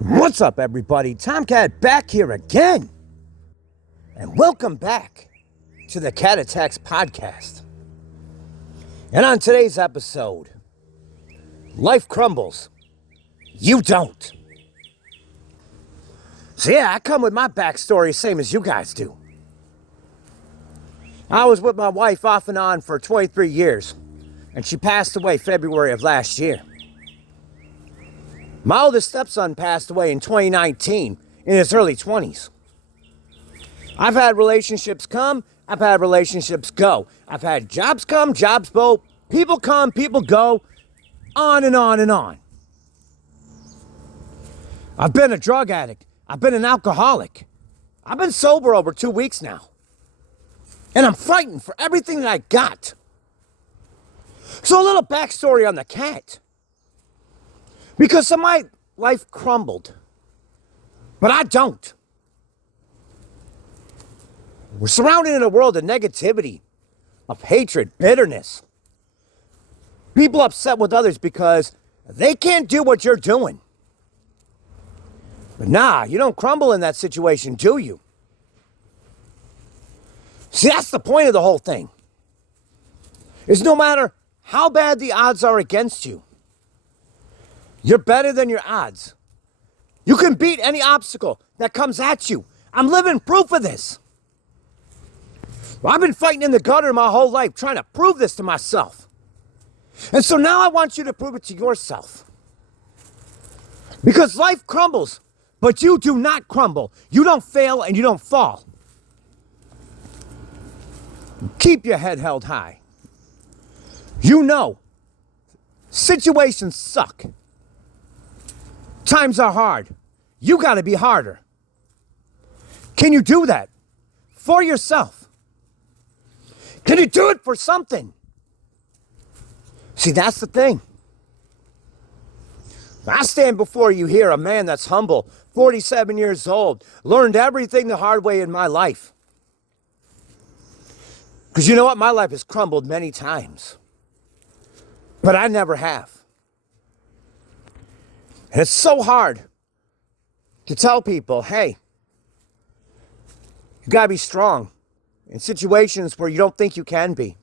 What's up, everybody? Tomcat back here again. And welcome back to the Cat Attacks podcast. And on today's episode, life crumbles. You don't. So yeah, I come with my backstory same as you guys do. I was with my wife off and on for 23 years, and she passed away February of last year. My oldest stepson passed away in 2019 in his early 20s. I've had relationships come, I've had relationships go. I've had jobs come, jobs go, people come, people go, on and on and on. I've been a drug addict. I've been an alcoholic. I've been sober over 2 weeks now. And I'm fighting for everything that I got. So a little backstory on the cat. Because of my life crumbled. But I don't. We're surrounded in a world of negativity, of hatred, bitterness. People upset with others because they can't do what you're doing. But nah, you don't crumble in that situation, do you? See, that's the point of the whole thing. Is no matter how bad the odds are against you, you're better than your odds. You can beat any obstacle that comes at you. I'm living proof of this. I've been fighting in the gutter my whole life, trying to prove this to myself. And so now I want you to prove it to yourself. Because life crumbles, but you do not crumble. You don't fail and you don't fall. Keep your head held high. You know, situations suck. Times are hard. You gotta be harder. Can you do that for yourself? Can you do it for something? See, that's the thing. I stand before you here, a man that's humble, 47 years old, learned everything the hard way in my life. Because you know what? My life has crumbled many times. But I never have. And it's so hard to tell people, hey, you gotta be strong in situations where you don't think you can be.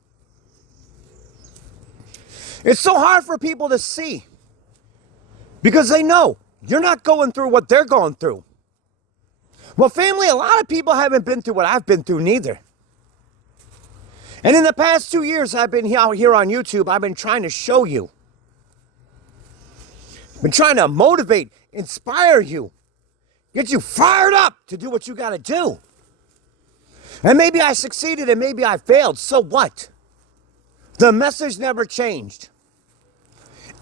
It's so hard for people to see because they know you're not going through what they're going through. Well, family, a lot of people haven't been through what I've been through neither. And in the past 2 years I've been out here on YouTube, I've been trying to show you. I've been trying to motivate, inspire you, get you fired up to do what you got to do. And maybe I succeeded and maybe I failed. So what? The message never changed.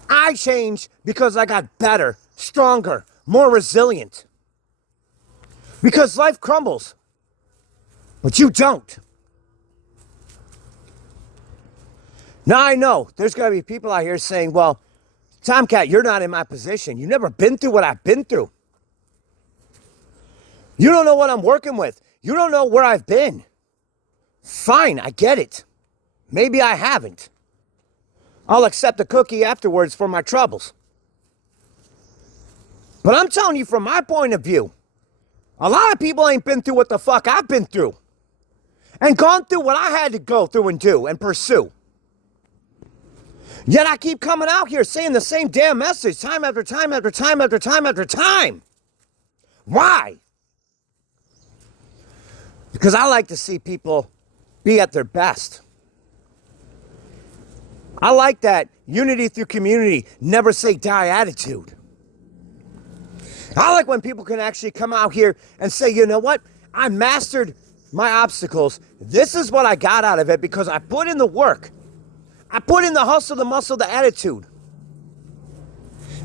I changed because I got better, stronger, more resilient. Because life crumbles, but you don't. Now I know there's going to be people out here saying, well, Tomcat, you're not in my position. You've never been through what I've been through. You don't know what I'm working with. You don't know where I've been. Fine, I get it. Maybe I haven't. I'll accept a cookie afterwards for my troubles. But I'm telling you from my point of view, a lot of people ain't been through what the fuck I've been through. And gone through what I had to go through and do and pursue. Yet I keep coming out here saying the same damn message time after time after time after time after time. Why? Because I like to see people be at their best. I like that unity through community, never say die attitude. I like when people can actually come out here and say, you know what? I mastered my obstacles. This is what I got out of it because I put in the work. I put in the hustle, the muscle, the attitude.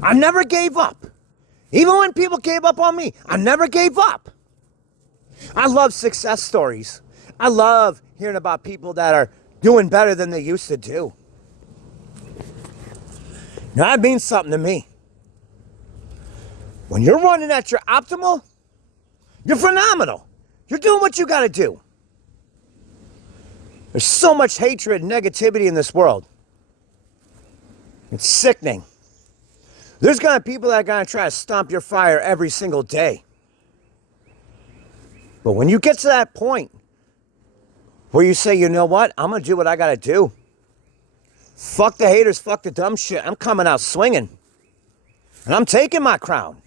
I never gave up. Even when people gave up on me, I never gave up. I love success stories. I love hearing about people that are doing better than they used to do. Now, that means something to me. When you're running at your optimal, you're phenomenal. You're doing what you got to do. There's so much hatred and negativity in this world. It's sickening. There's going to be people that are going to try to stomp your fire every single day. But when you get to that point where you say, you know what, I'm going to do what I got to do. Fuck the haters, fuck the dumb shit. I'm coming out swinging. And I'm taking my crown.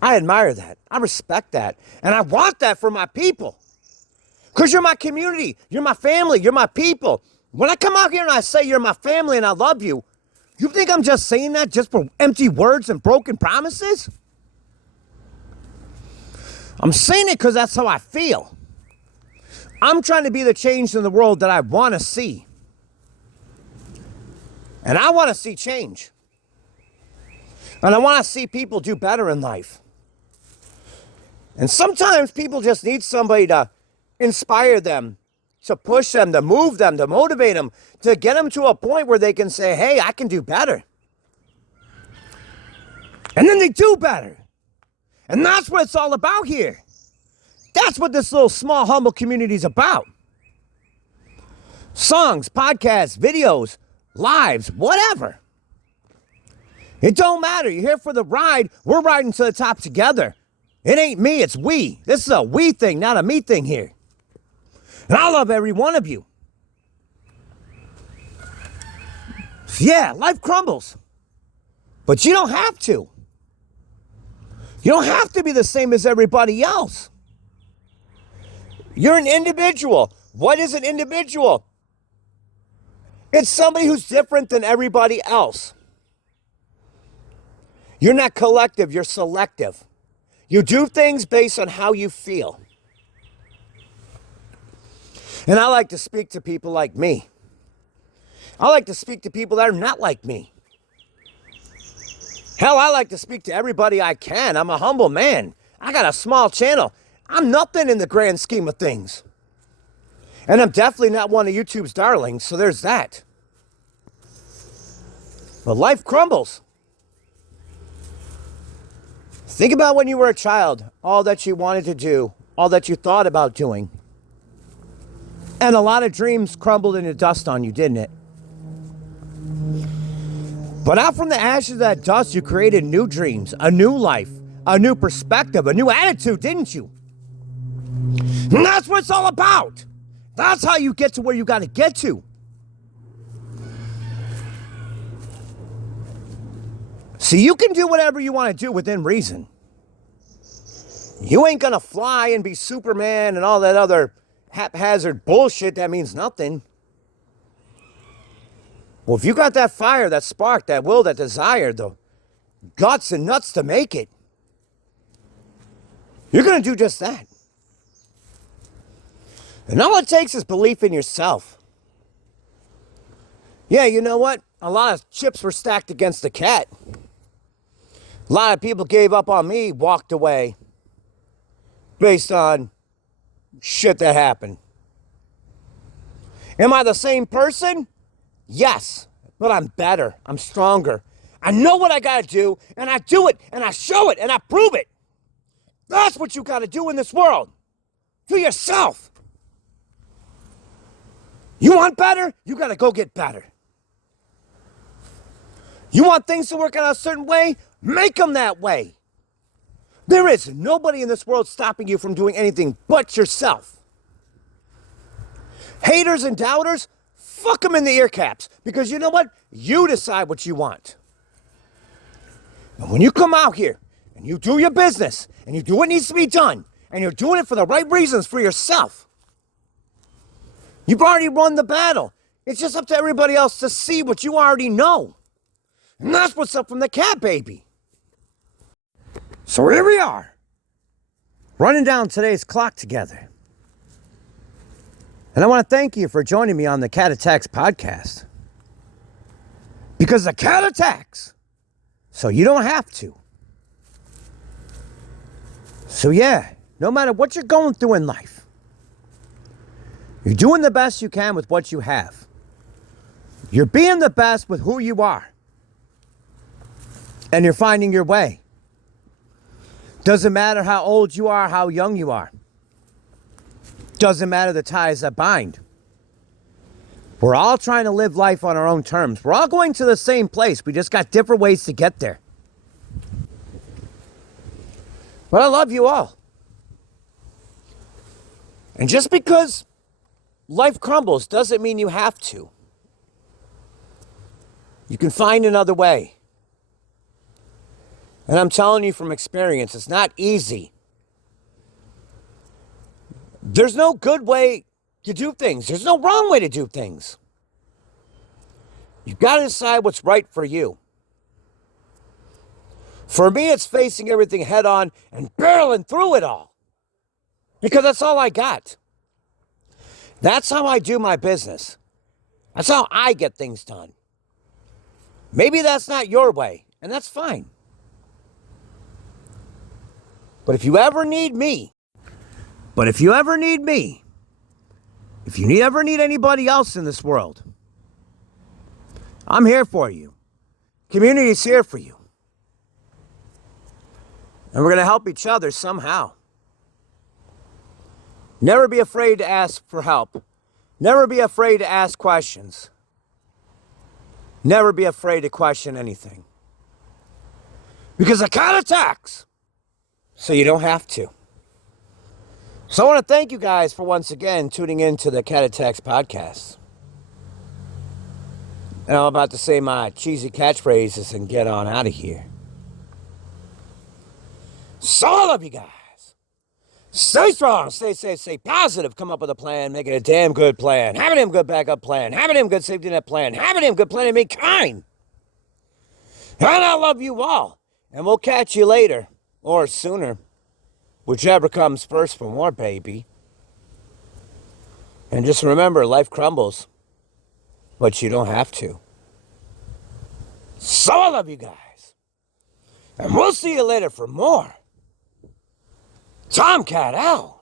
I admire that. I respect that. And I want that for my people. Because you're my community. You're my family. You're my people. When I come out here and I say you're my family and I love you, you think I'm just saying that just for empty words and broken promises? I'm saying it because that's how I feel. I'm trying to be the change in the world that I want to see. And I want to see change. And I want to see people do better in life. And sometimes people just need somebody to inspire them, to push them, to move them, to motivate them, to get them to a point where they can say, hey, I can do better. And then they do better. And that's what it's all about here. That's what this little small, humble community is about. Songs, podcasts, videos, lives, whatever. It don't matter. You're here for the ride. We're riding to the top together. It ain't me, it's we. This is a we thing, not a me thing here. And I love every one of you. Yeah, life crumbles. But you don't have to. You don't have to be the same as everybody else. You're an individual. What is an individual? It's somebody who's different than everybody else. You're not collective, you're selective. You do things based on how you feel. And I like to speak to people like me. I like to speak to people that are not like me. Hell, I like to speak to everybody I can. I'm a humble man. I got a small channel. I'm nothing in the grand scheme of things. And I'm definitely not one of YouTube's darlings, so there's that. But life crumbles. Think about when you were a child, all that you wanted to do, all that you thought about doing. And a lot of dreams crumbled into dust on you, didn't it? But out from the ashes of that dust, you created new dreams, a new life, a new perspective, a new attitude, didn't you? And that's what it's all about. That's how you get to where you got to get to. See, you can do whatever you want to do within reason. You ain't going to fly and be Superman and all that other haphazard bullshit that means nothing. Well, if you got that fire, that spark, that will, that desire, the guts and nuts to make it, you're going to do just that. And all it takes is belief in yourself. Yeah, you know what? A lot of chips were stacked against the cat. A lot of people gave up on me, walked away, based on shit that happened. Am I the same person? Yes, but I'm better. I'm stronger. I know what I got to do, and I do it, and I show it, and I prove it. That's what you got to do in this world. For yourself. You want better? You got to go get better. You want things to work out a certain way? Make them that way. There is nobody in this world stopping you from doing anything but yourself. Haters and doubters, fuck them in the ear caps. Because you know what? You decide what you want. And when you come out here and you do your business and you do what needs to be done and you're doing it for the right reasons for yourself, you've already won the battle. It's just up to everybody else to see what you already know. And that's what's up from the cat baby. So here we are, running down today's clock together. And I want to thank you for joining me on the Cat Attacks podcast. Because the cat attacks, so you don't have to. So yeah, no matter what you're going through in life, you're doing the best you can with what you have. You're being the best with who you are. And you're finding your way. Doesn't matter how old you are, how young you are. Doesn't matter the ties that bind. We're all trying to live life on our own terms. We're all going to the same place. We just got different ways to get there. But I love you all. And just because life crumbles doesn't mean you have to. You can find another way. And I'm telling you from experience, it's not easy. There's no good way to do things. There's no wrong way to do things. You've got to decide what's right for you. For me, it's facing everything head on and barreling through it all. Because that's all I got. That's how I do my business. That's how I get things done. Maybe that's not your way, and that's fine. But if you ever need me, if you ever need anybody else in this world, I'm here for you. Community's here for you. And we're going to help each other somehow. Never be afraid to ask for help. Never be afraid to ask questions. Never be afraid to question anything. Because the cat attacks. So you don't have to. So I want to thank you guys for once again tuning in to the Cat Attacks podcast. And I'm about to say my cheesy catchphrases and get on out of here. So I love you guys. Stay strong, stay safe, stay positive. Come up with a plan, make it a damn good plan. Have a damn good backup plan. Have a damn good safety net plan. Have a damn good plan and be kind. And I love you all. And we'll catch you later. Or sooner. Whichever comes first for more, baby. And just remember, life crumbles. But you don't have to. So I love you guys. And we'll see you later for more. Tomcat out.